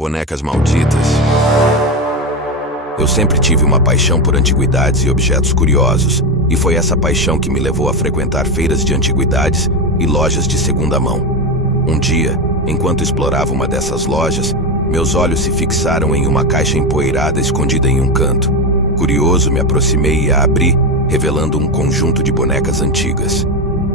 Bonecas malditas. Eu sempre tive uma paixão por antiguidades e objetos curiosos, e foi essa paixão que me levou a frequentar feiras de antiguidades e lojas de segunda mão. Um dia, enquanto explorava uma dessas lojas, meus olhos se fixaram em uma caixa empoeirada escondida em um canto. Curioso, me aproximei e a abri, revelando um conjunto de bonecas antigas.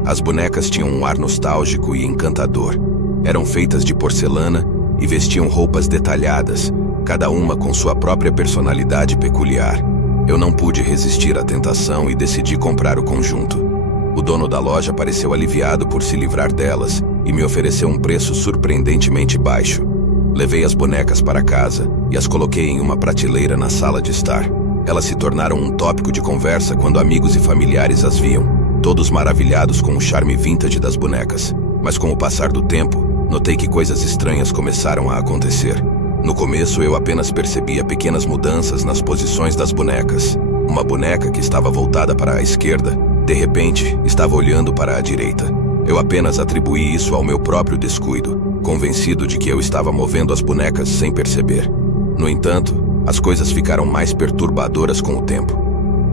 As bonecas tinham um ar nostálgico e encantador. Eram feitas de porcelana e vestiam roupas detalhadas, cada uma com sua própria personalidade peculiar. Eu não pude resistir à tentação e decidi comprar o conjunto. O dono da loja pareceu aliviado por se livrar delas e me ofereceu um preço surpreendentemente baixo. Levei as bonecas para casa e as coloquei em uma prateleira na sala de estar. Elas se tornaram um tópico de conversa quando amigos e familiares as viam, todos maravilhados com o charme vintage das bonecas. Mas com o passar do tempo, notei que coisas estranhas começaram a acontecer. No começo, eu apenas percebia pequenas mudanças nas posições das bonecas. Uma boneca que estava voltada para a esquerda, de repente, estava olhando para a direita. Eu apenas atribuí isso ao meu próprio descuido, convencido de que eu estava movendo as bonecas sem perceber. No entanto, as coisas ficaram mais perturbadoras com o tempo.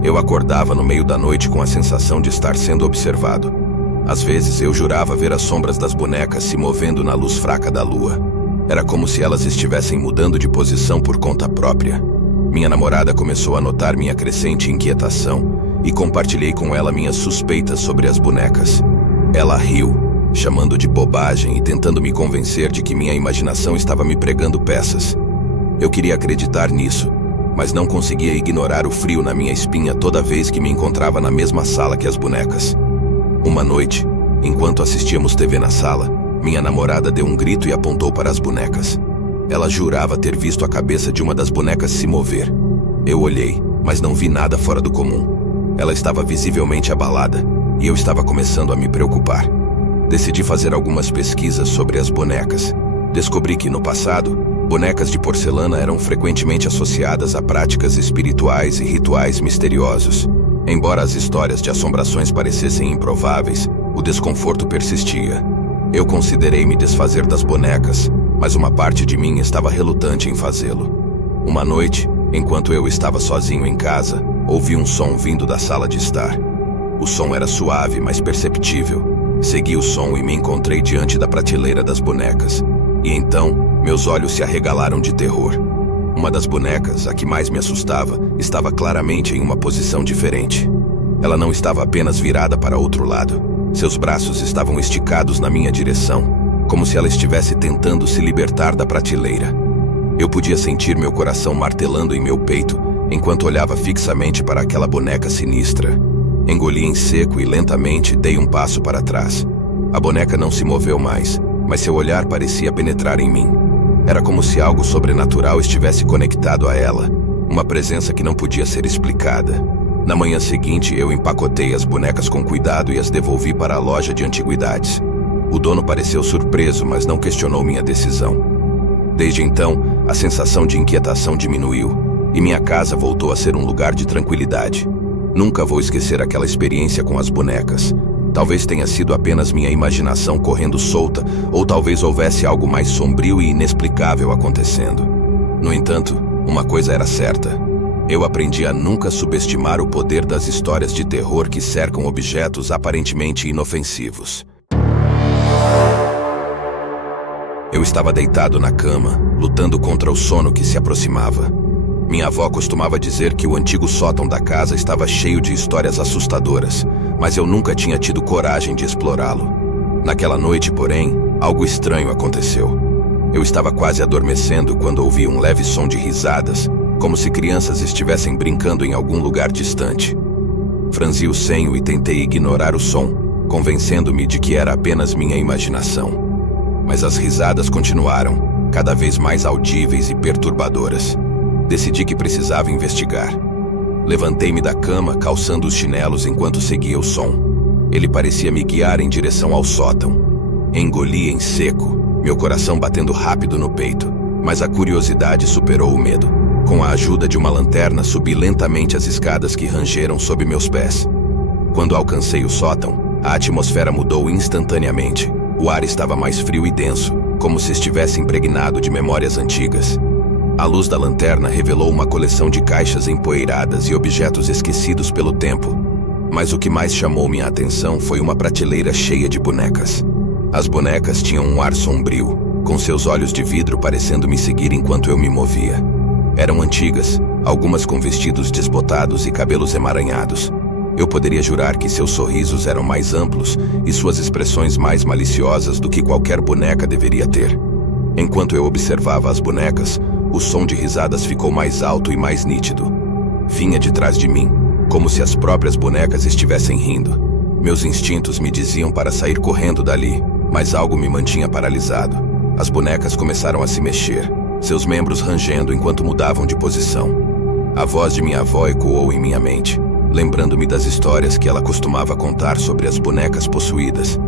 Eu acordava no meio da noite com a sensação de estar sendo observado. Às vezes eu jurava ver as sombras das bonecas se movendo na luz fraca da lua. Era como se elas estivessem mudando de posição por conta própria. Minha namorada começou a notar minha crescente inquietação e compartilhei com ela minhas suspeitas sobre as bonecas. Ela riu, chamando de bobagem e tentando me convencer de que minha imaginação estava me pregando peças. Eu queria acreditar nisso, mas não conseguia ignorar o frio na minha espinha toda vez que me encontrava na mesma sala que as bonecas. Uma noite, enquanto assistíamos TV na sala, minha namorada deu um grito e apontou para as bonecas. Ela jurava ter visto a cabeça de uma das bonecas se mover. Eu olhei, mas não vi nada fora do comum. Ela estava visivelmente abalada, e eu estava começando a me preocupar. Decidi fazer algumas pesquisas sobre as bonecas. Descobri que, no passado, bonecas de porcelana eram frequentemente associadas a práticas espirituais e rituais misteriosos. Embora as histórias de assombrações parecessem improváveis, o desconforto persistia. Eu considerei me desfazer das bonecas, mas uma parte de mim estava relutante em fazê-lo. Uma noite, enquanto eu estava sozinho em casa, ouvi um som vindo da sala de estar. O som era suave, mas perceptível. Segui o som e me encontrei diante da prateleira das bonecas. E então, meus olhos se arregalaram de terror. Uma das bonecas, a que mais me assustava, estava claramente em uma posição diferente. Ela não estava apenas virada para outro lado. Seus braços estavam esticados na minha direção, como se ela estivesse tentando se libertar da prateleira. Eu podia sentir meu coração martelando em meu peito, enquanto olhava fixamente para aquela boneca sinistra. Engoli em seco e lentamente dei um passo para trás. A boneca não se moveu mais, mas seu olhar parecia penetrar em mim. Era como se algo sobrenatural estivesse conectado a ela, uma presença que não podia ser explicada. Na manhã seguinte, eu empacotei as bonecas com cuidado e as devolvi para a loja de antiguidades. O dono pareceu surpreso, mas não questionou minha decisão. Desde então, a sensação de inquietação diminuiu, e minha casa voltou a ser um lugar de tranquilidade. Nunca vou esquecer aquela experiência com as bonecas. Talvez tenha sido apenas minha imaginação correndo solta, ou talvez houvesse algo mais sombrio e inexplicável acontecendo. No entanto, uma coisa era certa. Eu aprendi a nunca subestimar o poder das histórias de terror que cercam objetos aparentemente inofensivos. Eu estava deitado na cama, lutando contra o sono que se aproximava. Minha avó costumava dizer que o antigo sótão da casa estava cheio de histórias assustadoras, mas eu nunca tinha tido coragem de explorá-lo. Naquela noite, porém, algo estranho aconteceu. Eu estava quase adormecendo quando ouvi um leve som de risadas, como se crianças estivessem brincando em algum lugar distante. Franzi o senho e tentei ignorar o som, convencendo-me de que era apenas minha imaginação. Mas as risadas continuaram, cada vez mais audíveis e perturbadoras. Decidi que precisava investigar. Levantei-me da cama, calçando os chinelos enquanto seguia o som. Ele parecia me guiar em direção ao sótão. Engoli em seco, meu coração batendo rápido no peito, mas a curiosidade superou o medo. Com a ajuda de uma lanterna, subi lentamente as escadas que rangeram sob meus pés. Quando alcancei o sótão, a atmosfera mudou instantaneamente. O ar estava mais frio e denso, como se estivesse impregnado de memórias antigas. A luz da lanterna revelou uma coleção de caixas empoeiradas e objetos esquecidos pelo tempo. Mas o que mais chamou minha atenção foi uma prateleira cheia de bonecas. As bonecas tinham um ar sombrio, com seus olhos de vidro parecendo me seguir enquanto eu me movia. Eram antigas, algumas com vestidos desbotados e cabelos emaranhados. Eu poderia jurar que seus sorrisos eram mais amplos e suas expressões mais maliciosas do que qualquer boneca deveria ter. Enquanto eu observava as bonecas, o som de risadas ficou mais alto e mais nítido. Vinha de trás de mim, como se as próprias bonecas estivessem rindo. Meus instintos me diziam para sair correndo dali, mas algo me mantinha paralisado. As bonecas começaram a se mexer, seus membros rangendo enquanto mudavam de posição. A voz de minha avó ecoou em minha mente, lembrando-me das histórias que ela costumava contar sobre as bonecas possuídas.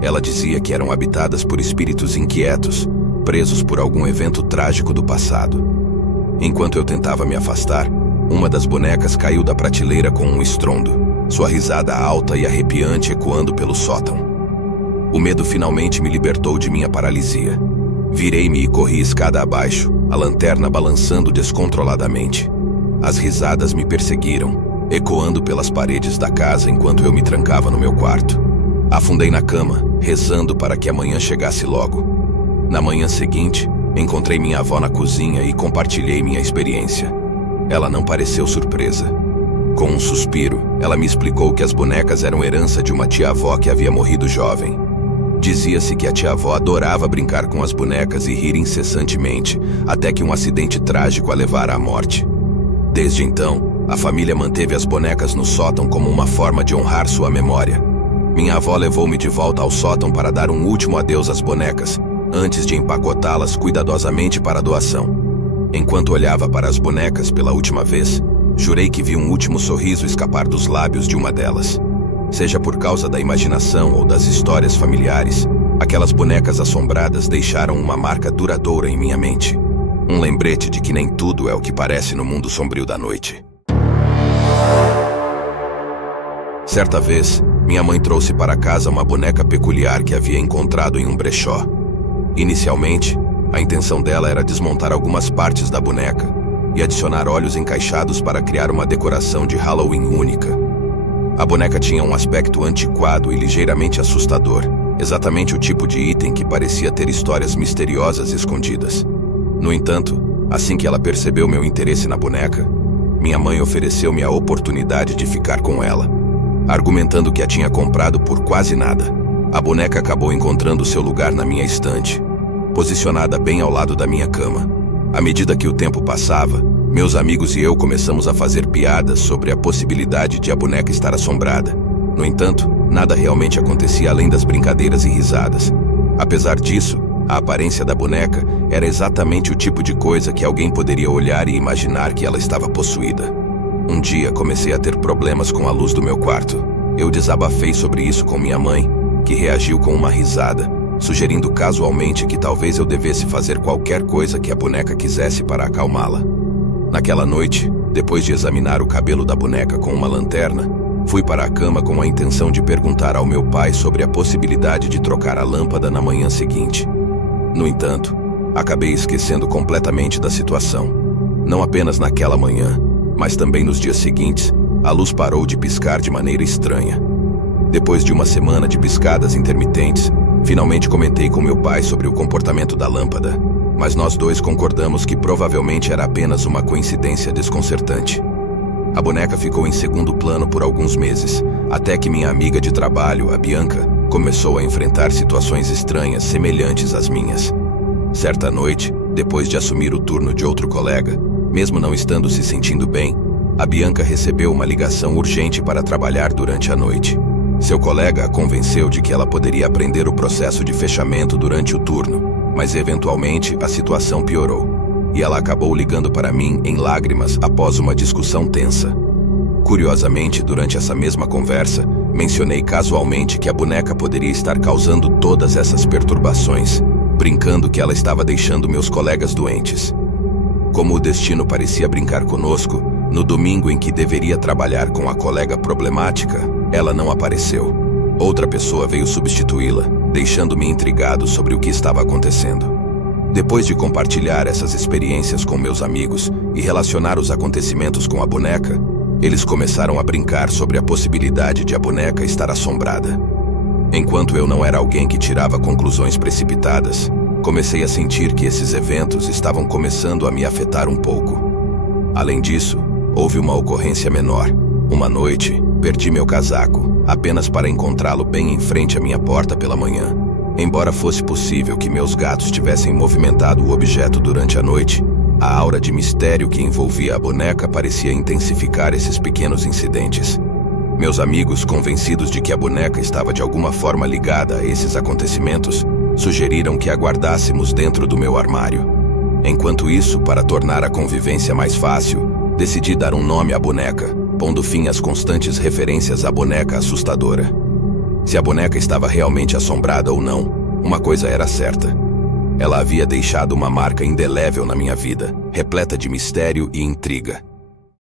Ela dizia que eram habitadas por espíritos inquietos, presos por algum evento trágico do passado. Enquanto eu tentava me afastar, uma das bonecas caiu da prateleira com um estrondo, sua risada alta e arrepiante ecoando pelo sótão. O medo finalmente me libertou de minha paralisia. Virei-me e corri escada abaixo, a lanterna balançando descontroladamente. As risadas me perseguiram, ecoando pelas paredes da casa enquanto eu me trancava no meu quarto. Afundei na cama, rezando para que a manhã chegasse logo. Na manhã seguinte, encontrei minha avó na cozinha e compartilhei minha experiência. Ela não pareceu surpresa. Com um suspiro, ela me explicou que as bonecas eram herança de uma tia-avó que havia morrido jovem. Dizia-se que a tia-avó adorava brincar com as bonecas e rir incessantemente, até que um acidente trágico a levara à morte. Desde então, a família manteve as bonecas no sótão como uma forma de honrar sua memória. Minha avó levou-me de volta ao sótão para dar um último adeus às bonecas, antes de empacotá-las cuidadosamente para a doação. Enquanto olhava para as bonecas pela última vez, jurei que vi um último sorriso escapar dos lábios de uma delas. Seja por causa da imaginação ou das histórias familiares, aquelas bonecas assombradas deixaram uma marca duradoura em minha mente. Um lembrete de que nem tudo é o que parece no mundo sombrio da noite. Certa vez, minha mãe trouxe para casa uma boneca peculiar que havia encontrado em um brechó. Inicialmente, a intenção dela era desmontar algumas partes da boneca e adicionar olhos encaixados para criar uma decoração de Halloween única. A boneca tinha um aspecto antiquado e ligeiramente assustador, exatamente o tipo de item que parecia ter histórias misteriosas escondidas. No entanto, assim que ela percebeu meu interesse na boneca, minha mãe ofereceu-me a oportunidade de ficar com ela. Argumentando que a tinha comprado por quase nada, a boneca acabou encontrando seu lugar na minha estante, posicionada bem ao lado da minha cama. À medida que o tempo passava, meus amigos e eu começamos a fazer piadas sobre a possibilidade de a boneca estar assombrada. No entanto, nada realmente acontecia além das brincadeiras e risadas. Apesar disso, a aparência da boneca era exatamente o tipo de coisa que alguém poderia olhar e imaginar que ela estava possuída. Um dia comecei a ter problemas com a luz do meu quarto. Eu desabafei sobre isso com minha mãe, que reagiu com uma risada, sugerindo casualmente que talvez eu devesse fazer qualquer coisa que a boneca quisesse para acalmá-la. Naquela noite, depois de examinar o cabelo da boneca com uma lanterna, fui para a cama com a intenção de perguntar ao meu pai sobre a possibilidade de trocar a lâmpada na manhã seguinte. No entanto, acabei esquecendo completamente da situação. Não apenas naquela manhã, mas também nos dias seguintes, a luz parou de piscar de maneira estranha. Depois de uma semana de piscadas intermitentes, finalmente comentei com meu pai sobre o comportamento da lâmpada, mas nós dois concordamos que provavelmente era apenas uma coincidência desconcertante. A boneca ficou em segundo plano por alguns meses, até que minha amiga de trabalho, a Bianca, começou a enfrentar situações estranhas semelhantes às minhas. Certa noite, depois de assumir o turno de outro colega, mesmo não estando se sentindo bem, a Bianca recebeu uma ligação urgente para trabalhar durante a noite. Seu colega a convenceu de que ela poderia aprender o processo de fechamento durante o turno, mas eventualmente a situação piorou, e ela acabou ligando para mim em lágrimas após uma discussão tensa. Curiosamente, durante essa mesma conversa, mencionei casualmente que a boneca poderia estar causando todas essas perturbações, brincando que ela estava deixando meus colegas doentes. Como o destino parecia brincar conosco, no domingo em que deveria trabalhar com a colega problemática, ela não apareceu. Outra pessoa veio substituí-la, deixando-me intrigado sobre o que estava acontecendo. Depois de compartilhar essas experiências com meus amigos e relacionar os acontecimentos com a boneca, eles começaram a brincar sobre a possibilidade de a boneca estar assombrada. Enquanto eu não era alguém que tirava conclusões precipitadas, comecei a sentir que esses eventos estavam começando a me afetar um pouco. Além disso, houve uma ocorrência menor. Uma noite, perdi meu casaco, apenas para encontrá-lo bem em frente à minha porta pela manhã. Embora fosse possível que meus gatos tivessem movimentado o objeto durante a noite, a aura de mistério que envolvia a boneca parecia intensificar esses pequenos incidentes. Meus amigos, convencidos de que a boneca estava de alguma forma ligada a esses acontecimentos, sugeriram que a guardássemos dentro do meu armário. Enquanto isso, para tornar a convivência mais fácil, decidi dar um nome à boneca, pondo fim às constantes referências à boneca assustadora. Se a boneca estava realmente assombrada ou não, uma coisa era certa. Ela havia deixado uma marca indelével na minha vida, repleta de mistério e intriga.